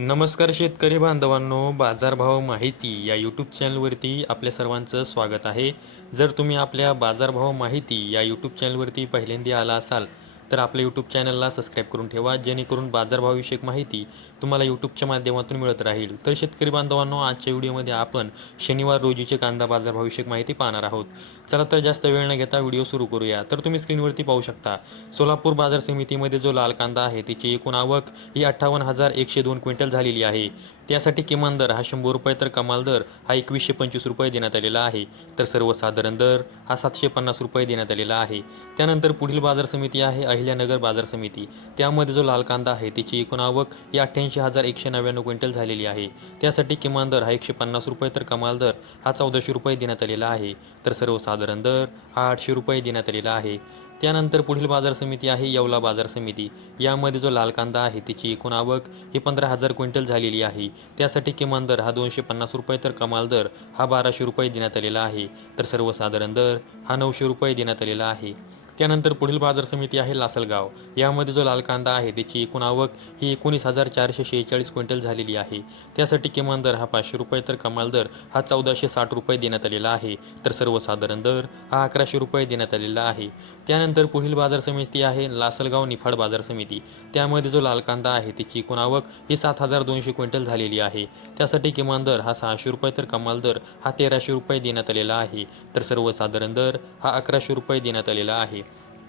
नमस्कार शेतकरी बांधवांनो, बाजारभाव माहिती या यूट्यूब चॅनलवरती आपल्या सर्वांचं स्वागत आहे. जर तुम्ही आपल्या बाजारभाव माहिती या यूट्यूब चॅनलवरती पहिल्यांदा आला असाल तर आपल्या यूट्यूब चॅनलला सबस्क्राईब करून ठेवा, जेणेकरून बाजारभावविषयक माहिती तुम्हाला यूट्यूबच्या माध्यमातून मिळत राहील. तर शेतकरी बांधवांनो, आजच्या व्हिडिओमध्ये आपण शनिवार रोजीचे कांदा बाजारभावविषयक माहिती पाहणार आहोत. चला तर जास्त वेळ न घेता व्हिडिओ सुरू करूया. तर तुम्ही स्क्रीनवरती पाहू शकता, सोलापूर बाजार समितीमध्ये जो लाल कांदा आहे तिची एकूण आवक ही 58,102 क्विंटल झालेली आहे. त्यासाठी किमान दर हा 100 रुपये तर कमाल दर हा 2125 रुपये देण्यात आलेला आहे. तर सर्वसाधारण दर हा 750 रुपये देण्यात आलेला आहे. त्यानंतर पुढील बाजार समिती आहे अहिल्यानगर बाजार समिती. त्यामध्ये जो लाल कांदा आहे त्याची एकूण आवक ही 88,199 क्विंटल झालेली आहे. त्यासाठी किमान दर हा 150 रुपये तर कमाल दर हा 1400 रुपये देण्यात आलेला आहे. तर सर्वसाधारण दर हा 800 रुपये देण्यात आलेला आहे. त्यानंतर पुढील बाजार समिती आहे येवला बाजार समिती. यामध्ये जो लाल कांदा आहे त्याची एकूण आवक ही 15,000 क्विंटल झालेली आहे. त्यासाठी किमान दर हा 250 रुपये तर कमाल दर हा 1200 रुपये देण्यात आलेला आहे. तर सर्वसाधारण दर हा 900 रुपये देण्यात आलेला आहे. त्यानंतर पुढील बाजार समिती आहे लासलगाव. यामध्ये जो लाल कांदा आहे त्याची एकूण आवक ही 19,446 क्विंटल झालेली आहे. त्यासाठी किमान दर हा 500 रुपये तर कमाल दर हा 1460 रुपये देण्यात आलेला आहे. तर सर्वसाधारण दर हा 1100 रुपये देण्यात आलेला आहे. त्यानंतर पुढील बाजार समिती आहे लासलगाव निफाड बाजार समिती. त्यामध्ये जो लाल कांदा आहे त्याची एकूण आवक ही 7,200 क्विंटल झालेली आहे. त्यासाठी किमान दर हा 600 रुपये तर कमाल दर हा 1300 रुपये देण्यात आलेला आहे. तर सर्वसाधारण दर हा 1100 रुपये देण्यात आलेला आहे.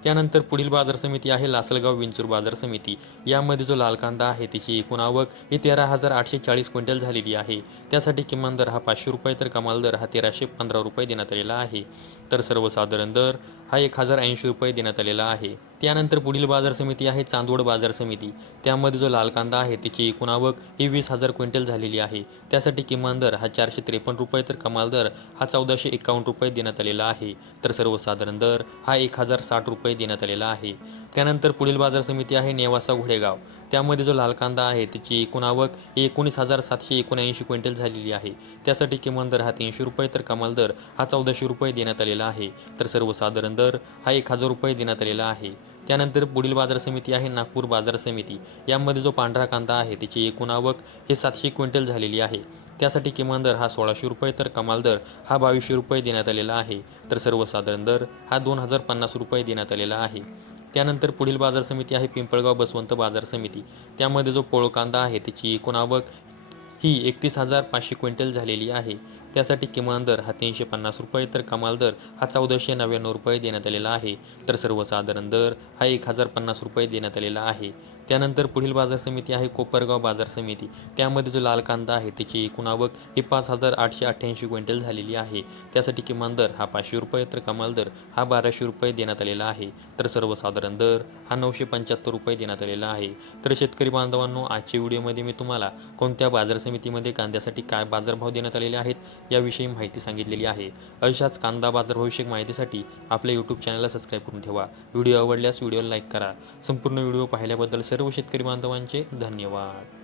त्यानंतर पुढील बाजार समिती आहे लासलगाव विंचूर बाजार समिती. यामध्ये जो लाल कांदा आहे त्याची एकूण आवक ही 13,840 क्विंटल झालेली आहे. त्यासाठी किमान दर हा 500 रुपये तर कमाल दर हा 1315 रुपये देण्यात आलेला आहे. तर सर्वसाधारण दर हा 1,080 रुपये देण्यात आलेला आहे. त्यानंतर पुढील बाजार समिती आहे चांदवड बाजार समिती. त्यामध्ये जो लाल कांदा आहे त्याची एकूण आवक ही 20,000 क्विंटल झालेली आहे. त्यासाठी किमान दर हा 453 रुपये तर कमाल दर हा 1,451 रुपये देण्यात आलेला आहे. तर सर्वसाधारण दर हा 1,060 रुपये देण्यात आलेला आहे. त्यानंतर पुढील बाजार समिती आहे नेवासा घोडेगाव. त्यामध्ये जो लाल कांदा आहे त्याची एकूण आवक ही 19,779 क्विंटल झालेली आहे. त्यासाठी किमान दर हा 300 रुपये तर कमाल दर हा 1,400 रुपये देण्यात आलेला आहे. तर सर्वसाधारण दर हा 1,000 रुपये देण्यात आलेला आहे. त्यानंतर पुढील बाजार समिती आहे नागपूर बाजार समिती. यामध्ये जो पांढरा कांदा आहे त्याची एकूण आवक ही 700 क्विंटल झालेली आहे. त्यासाठी किमान दर हा 1,600 रुपये तर कमाल दर हा 2,200 रुपये देण्यात आलेला आहे. तर सर्वसाधारण दर हा 2,050 रुपये देण्यात आलेला आहे. त्यानंतर पुढील बाजार समिती आहे पिंपळगाव बसवंत बाजार समिती. त्यामध्ये जो पोळ कांदा आहे त्याची एकूण आवक ही 31,500 क्विंटल झालेली आहे. त्यासाठी किमान दर हा 350 रुपये तर कमाल दर हा 1,499 रुपये देण्यात आलेला आहे. तर सर्वसाधारण दर हा 1,050 रुपये देण्यात आलेला आहे. त्यानंतर पुढील बाजार समिती आहे कोपरगाव बाजार समिती. त्यामध्ये जो लाल कांदा आहे त्याची एकूण आवक ही 5,888 क्विंटल झालेली आहे. त्यासाठी किमान दर हा 500 रुपये तर कमाल दर हा 1,200 रुपये देण्यात आलेला आहे. तर सर्वसाधारण दर हा 975 रुपये देण्यात आलेला आहे. तर शेतकरी बांधवांनो, आजच्या व्हिडिओमध्ये मी तुम्हाला कोणत्या बाजार समितीमध्ये कांद्यासाठी काय बाजारभाव देण्यात आलेले आहेत याविषयी माहिती सांगितलेली आहे. अशाच कांदा बाजारभावविषयक माहितीसाठी आपल्या यूट्यूब चॅनलला सबस्क्राईब करून ठेवा. व्हिडिओ आवडल्यास व्हिडिओला लाईक करा. संपूर्ण व्हिडिओ पाहिल्याबद्दल सर्व शेतकरी बांधवांचे धन्यवाद.